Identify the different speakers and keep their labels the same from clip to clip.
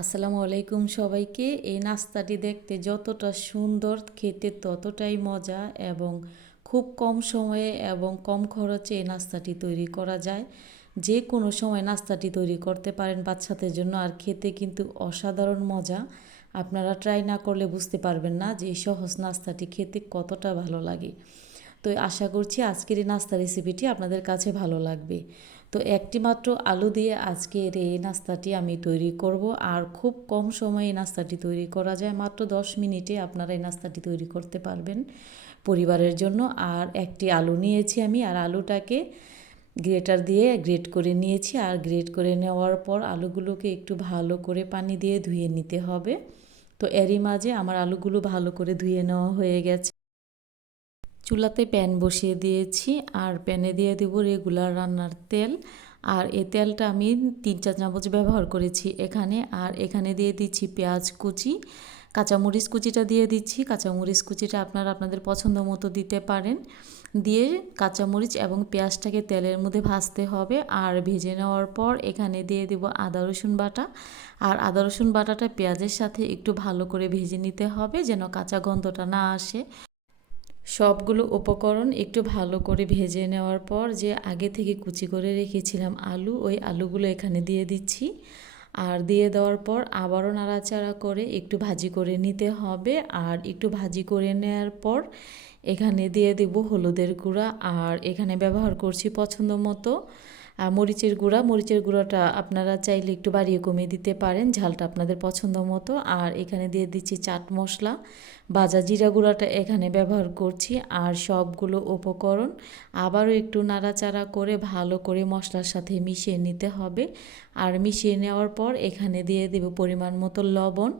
Speaker 1: আসসালামু আলাইকুম সবাইকে। এই নাস্তাটি দেখতে যতটা সুন্দর, খেতে ততটাই মজা এবং খুব কম সময়ে এবং কম খরচে এই নাস্তাটি তৈরি করা যায়। যে কোনো সময় নাস্তাটি তৈরি করতে পারেন বাচ্চাদের জন্য, আর খেতে কিন্তু অসাধারণ মজা। আপনারা ট্রাই না করলে বুঝতে পারবেন না যে এই সহজ নাস্তাটি খেতে কতটা ভালো লাগে। তো আশা করছি আজকের এই নাস্তা রেসিপিটি আপনাদের কাছে ভালো লাগবে। তো একটি মাত্র আলু দিয়ে আজকের এই নাস্তাটি আমি তৈরি করব। আর খুব কম সময়ে এই নাস্তাটি তৈরি করা যায়। মাত্র দশ মিনিটে আপনারা এই নাস্তাটি তৈরি করতে পারবেন পরিবারের জন্য। আর একটি আলু নিয়েছি আমি। আর আলুটাকে গ্রেটার দিয়ে গ্রেট করে নিয়েছি। আর গ্রেট করে নেওয়ার পর আলুগুলোকে একটু ভালো করে পানি দিয়ে ধুয়ে নিতে হবে। তো এরই মাঝে আমার আলুগুলো ভালো করে ধুয়ে নেওয়া হয়ে গেছে। চুলাতে প্যান বসিয়ে দিয়েছি আর প্যানে দিয়ে দেবো রেগুলার রান্নার তেল। আর এ তেলটা আমি তিন চার চামচ ব্যবহার করেছি এখানে। আর এখানে দিয়ে দিচ্ছি পেঁয়াজ কুচি, কাঁচামরিচ কুচিটা দিয়ে দিচ্ছি। কাঁচামরিচ কুচিটা আপনারা আপনাদের পছন্দ মতো দিতে পারেন। দিয়ে কাঁচামরিচ এবং পেঁয়াজটাকে তেলের মধ্যে ভাজতে হবে। আর ভেজে নেওয়ার পর এখানে দিয়ে দেব আদা, রসুন বাটা। আর আদা, রসুন বাটাটা পেঁয়াজের সাথে একটু ভালো করে ভেজে নিতে হবে যেন কাঁচা গন্ধটা না আসে। সবগুলো উপকরণ একটু ভালো করে ভেজে নেওয়ার পর যে আগে থেকে কুচি করে রেখেছিলাম আলু, ওই আলুগুলো এখানে দিয়ে দিচ্ছি। আর দিয়ে দেওয়ার পর আবারও নাড়াচাড়া করে একটু ভাজি করে নিতে হবে। আর একটু ভাজি করে নেওয়ার পর এখানে দিয়ে দেব হলুদের গুঁড়া। আর এখানে ব্যবহার করছি পছন্দ মতো মরিচের গুঁড়া। মরিচের গুঁড়াটা আপনারা চাইলে একটু বাড়িয়ে কমিয়ে দিতে পারেন, ঝালটা আপনাদের পছন্দ মতো। আর এখানে দিয়ে দিচ্ছি চাট মশলা। বাজা জিরা গুঁড়াটা এখানে ব্যবহার করছি। আর সবগুলো উপকরণ আবারও একটু নাড়াচাড়া করে ভালো করে মশলার সাথে মিশিয়ে নিতে হবে। আর মিশিয়ে নেওয়ার পর এখানে দিয়ে দেব পরিমাণ মতো লবণ।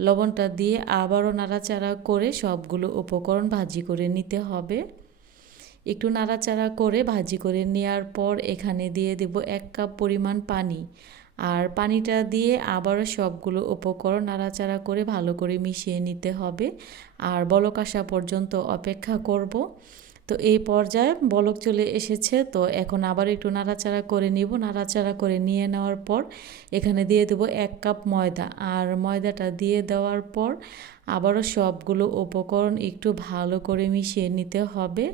Speaker 1: লবণটা দিয়ে আবারও নাড়াচাড়া করে সবগুলো উপকরণ ভাজি করে নিতে হবে। একটু নাড়াচাড়া করে ভাজি করে নেওয়ার পর এখানে দিয়ে দেব এক কাপ পরিমাণ পানি। আর পানিটা দিয়ে আবারও সবগুলো উপকরণ নাড়াচাড়া করে ভালো করে মিশিয়ে নিতে হবে। আর বলক আসা পর্যন্ত অপেক্ষা করব। তো এই পর্যায়ে বলক চলে এসেছে, তো এখন আবার একটু নাড়াচাড়া করে নিব। নাড়াচাড়া করে নিয়ে নেওয়ার পর এখানে দিয়ে দেবো এক কাপ ময়দা। আর ময়দাটা দিয়ে দেওয়ার পর আবারও সবগুলো উপকরণ একটু ভালো করে মিশিয়ে নিতে হবে।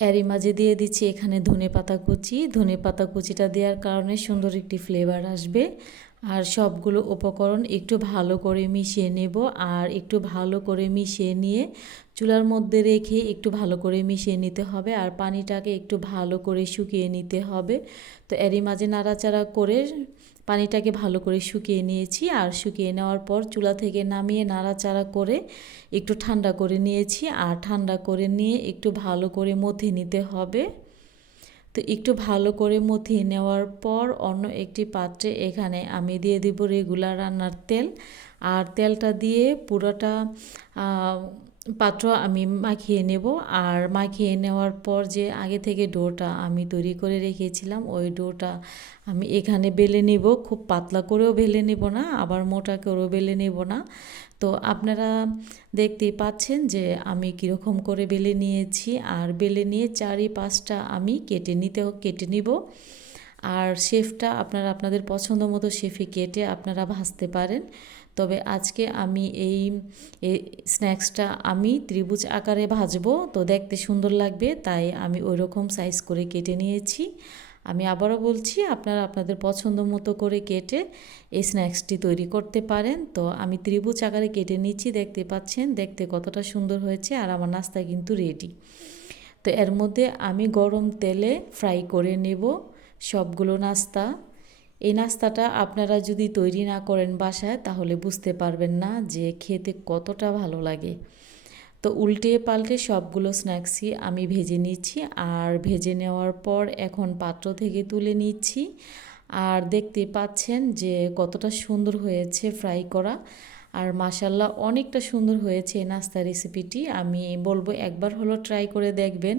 Speaker 1: এরই মাঝে দিয়ে দিচ্ছি এখানে ধনে পাতা কুচি। ধনে পাতা কুচিটা দেওয়ার কারণে সুন্দর একটি ফ্লেভার আসবে। আর সবগুলো উপকরণ একটু ভালো করে মিশিয়ে নেব আর একটু ভালো করে মিশিয়ে নিয়ে চুলার মধ্যে রেখে একটু ভালো করে মিশিয়ে নিতে হবে আর পানিটাকে একটু ভালো করে শুকিয়ে নিতে হবে। তো এরই মাঝে নাড়াচাড়া করে পানিটাকে ভালো করে শুকিয়ে নিয়েছি আর শুকিয়ে নেওয়ার পর চুলা থেকে নামিয়ে নাড়াচাড়া করে একটু ঠান্ডা করে নিয়েছি আর ঠান্ডা করে নিয়ে একটু ভালো করে মথে নিতে হবে। তো একটু ভালো করে মথিয়ে নেওয়ার পর অন্য একটি পাত্রে এখানে আমি দিয়ে দিব রেগুলার রান্নার তেল। আর তেলটা দিয়ে পুরোটা পাত্র আমি মাখিয়ে নেব আর মাখিয়ে নেওয়ার পর যে আগে থেকে ডোটা আমি তৈরি করে রেখেছিলাম, ওই ডোটা আমি এখানে বেলে নেব। খুব পাতলা করেও বেলে নেব না, আবার মোটা করেও বেলে নেব না। তো আপনারা দেখতেই পাচ্ছেন যে আমি কীরকম করে বেলে নিয়েছি। আর বেলে নিয়ে চারি পাঁচটা আমি কেটে নিতে কেটে নিব। আর শেফটা আপনারা, আপনাদের পছন্দ মতো শেফে কেটে আপনারা ভাজতে পারেন। তবে আজকে আমি এই স্ন্যাক্সটা আমি ত্রিভুজ আকারে ভাজবো। তো দেখতে সুন্দর লাগবে, তাই আমি ওই রকম সাইজ করে কেটে নিয়েছি। আমি আবারও বলছি, আপনারা আপনাদের পছন্দ মতো করে কেটে এই স্ন্যাক্সটি তৈরি করতে পারেন। তো আমি ত্রিভুজ আকারে কেটে নিচ্ছি, দেখতে পাচ্ছেন, দেখতে কতটা সুন্দর হয়েছে, আর আমার নাস্তা কিন্তু রেডি তো এর মধ্যে আমি গরম তেলে ফ্রাই করে নেব সবগুলো নাস্তা। এই নাস্তাটা আপনারা যদি তৈরি না করেন বাসায়, তাহলে বুঝতে পারবেন না যে খেতে কতটা ভালো লাগে। তো উল্টে পাল্টে সবগুলো স্ন্যাক্সই আমি ভেজে নিচ্ছি, আর ভেজে নেওয়ার পর এখন পাত্র থেকে তুলে নিচ্ছি। আর দেখতে পাচ্ছেন যে কতটা সুন্দর হয়েছে ফ্রাই করা। আর মাসাল্লাহ অনেকটা সুন্দর হয়েছে নাস্তা রেসিপিটি আমি বলব একবার হলো ট্রাই করে দেখবেন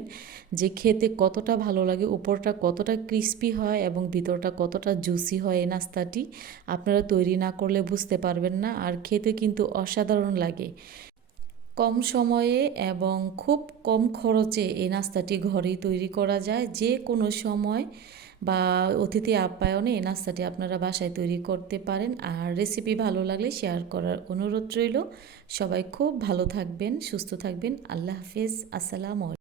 Speaker 1: যে খেতে কতটা ভালো লাগে, উপরটা কতটা ক্রিস্পি হয় এবং ভিতরটা কতটা জুসি হয় এই নাস্তাটি। আপনারা তৈরি না করলে বুঝতে পারবেন না আর খেতে কিন্তু অসাধারণ লাগে। কম সময়ে এবং খুব কম খরচে এই নাস্তাটি ঘরেই তৈরি করা যায়। যে কোনো সময় বা অতিথি আপ্যায়নে এই নাস্তাটি আপনারা বাসায় তৈরি করতে পারেন। আর রেসিপি ভালো লাগলে শেয়ার করার অনুরোধ রইল। সবাই খুব ভালো থাকবেন, সুস্থ থাকবেন। আল্লাহ হাফিজ। আসসালামু